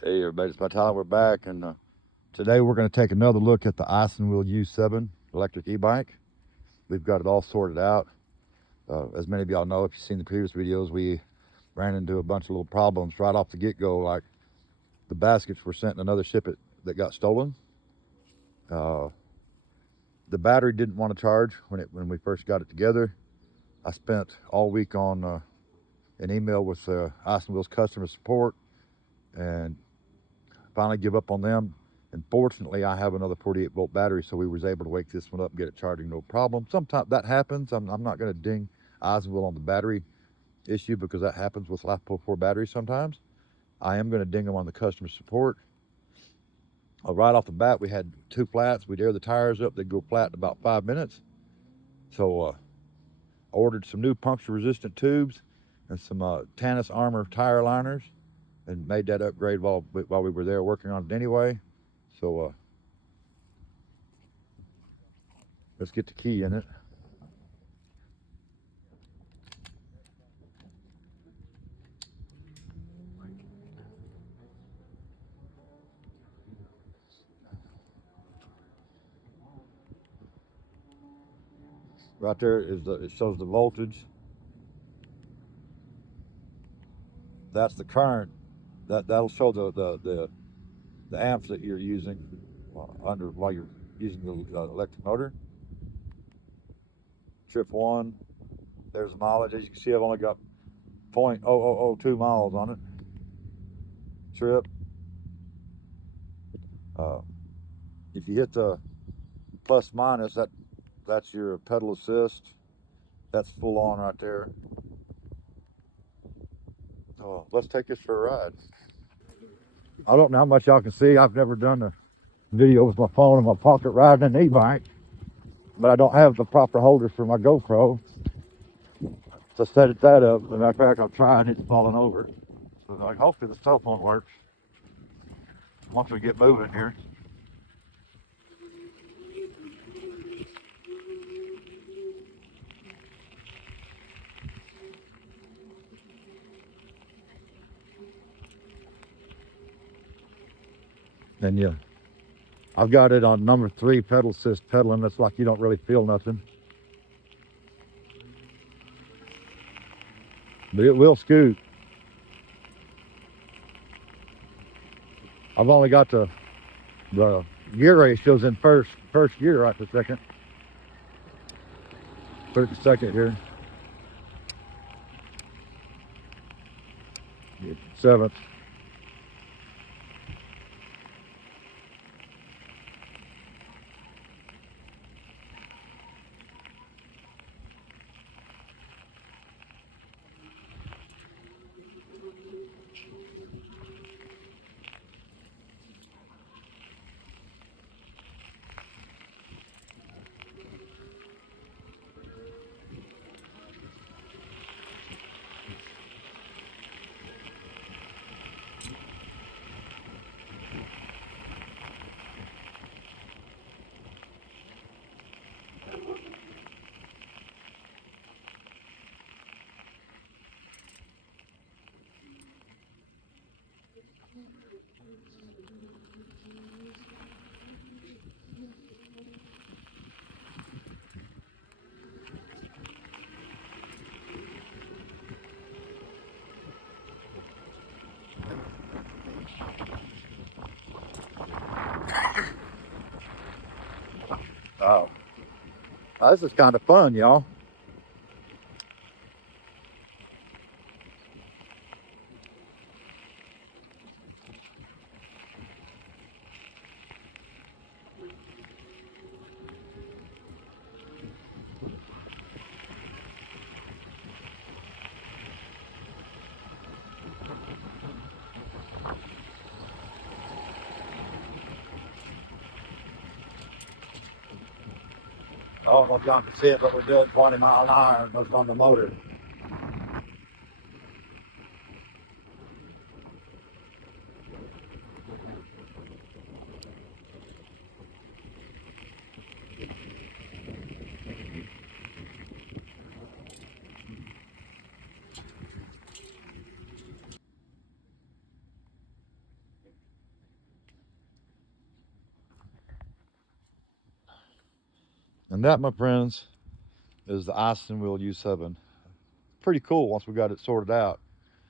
Hey everybody, it's my Tyler. We're back, and today we're going to take another look at the IsinWheel U7 electric e-bike. We've got it all sorted out. As many of y'all know, if you've seen the previous videos, we ran into a bunch of little problems right off the get-go, like the baskets were sent in another ship that got stolen. The battery didn't want to charge when we first got it together. I spent all week on an email with IsinWheel's customer support, and finally give up on them. And fortunately, I have another 48-volt battery, so we was able to wake this one up and get it charging no problem. Sometimes that happens. I'm not going to ding Isinwheel on the battery issue because that happens with LiFePro4 batteries sometimes. I am going to ding them on the customer support. Right off the bat, we had two flats. We'd air the tires up. They'd go flat in about 5 minutes. So I ordered some new puncture-resistant tubes and some Tannus Armour tire liners, and made that upgrade while we were there working on it anyway. So let's get the key in it. Right there is it shows the voltage. That's the current. That'll show the amps that you're using while you're using the electric motor. Trip 1. There's mileage. As you can see, I've only got 0.0002 miles on it. Trip. If you hit the plus minus, that's your pedal assist. That's full on right there. So let's take this for a ride. I don't know how much y'all can see. I've never done a video with my phone in my pocket riding an e-bike, but I don't have the proper holders for my GoPro. So set that up. As a matter of fact, I'll try and it's falling over. So like, hopefully the cell phone works once we get moving here. And yeah, I've got it on number 3 pedal assist pedaling. That's like you don't really feel nothing. But it will scoot. I've only got the gear ratios in first gear right this second. Put it in second here. 7th. Oh, this is kind of fun, y'all. I don't know if y'all can see it, but we're doing 20 mile an hour just on the motor. And that, my friends, is the Isinwheel U7. Pretty cool once we got it sorted out.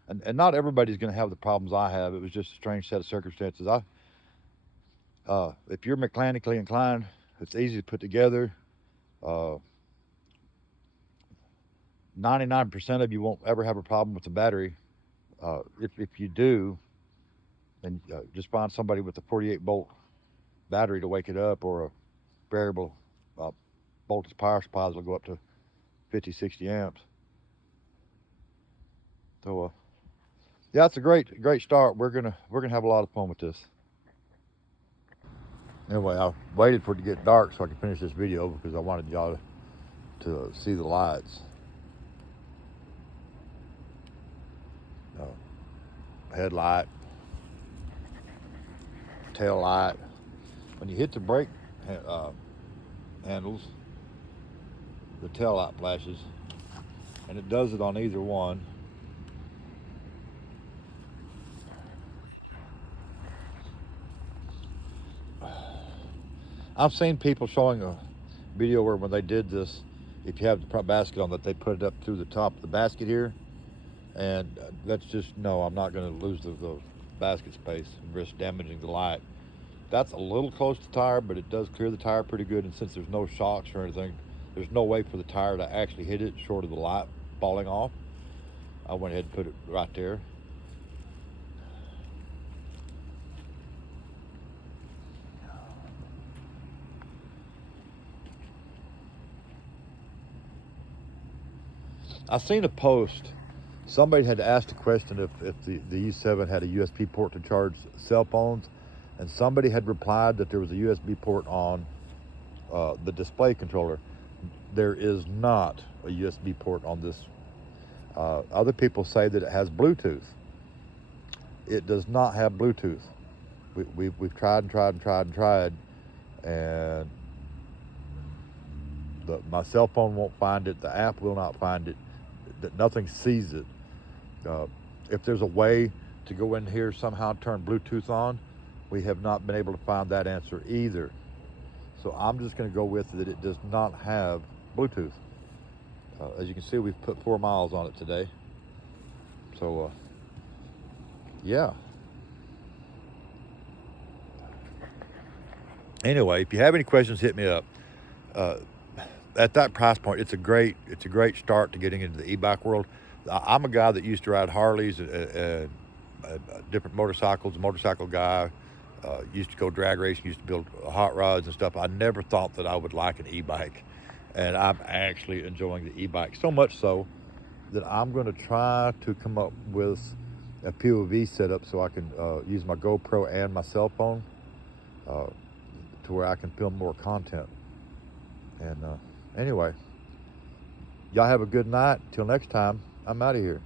And not everybody's going to have the problems I have. It was just a strange set of circumstances. If you're mechanically inclined, it's easy to put together. 99% of you won't ever have a problem with the battery. If you do, then just find somebody with a 48-volt battery to wake it up, or a variable voltage power supply that'll go up to 50, 60 amps. So yeah, it's a great start. We're gonna have a lot of fun with this. Anyway, I waited for it to get dark so I could finish this video because I wanted y'all to see the lights. Headlight, tail light. When you hit the brake handles, the tail light flashes, and it does it on either one. I've seen people showing a video where when they did this, if you have the front basket on, that they put it up through the top of the basket here, and that's just, no, I'm not going to lose the basket space and risk damaging the light. That's a little close to the tire, but it does clear the tire pretty good, and since there's no shocks or anything, there's no way for the tire to actually hit it short of the light falling off. I went ahead and put it right there. I seen a post. Somebody had asked a question if the U7 had a USB port to charge cell phones, and somebody had replied that there was a USB port on the display controller. There is not a USB port on this. Other people say that it has Bluetooth. It does not have Bluetooth. We've tried and tried, and my cell phone won't find it. The app will not find it. That nothing sees it. If there's a way to go in here somehow turn Bluetooth on, we have not been able to find that answer either. So I'm just going to go with that it does not have Bluetooth. As you can see, we've put 4 miles on it today. So yeah. Anyway, if you have any questions, hit me up. At that price point, it's a great start to getting into the e-bike world. I'm a guy that used to ride Harleys, different motorcycles, a motorcycle guy, used to go drag racing, used to build hot rods and stuff. I never thought that I would like an e-bike, and I'm actually enjoying the e-bike, so much so that I'm going to try to come up with a POV setup so I can use my GoPro and my cell phone to where I can film more content. And anyway, y'all have a good night. Till next time, I'm out of here.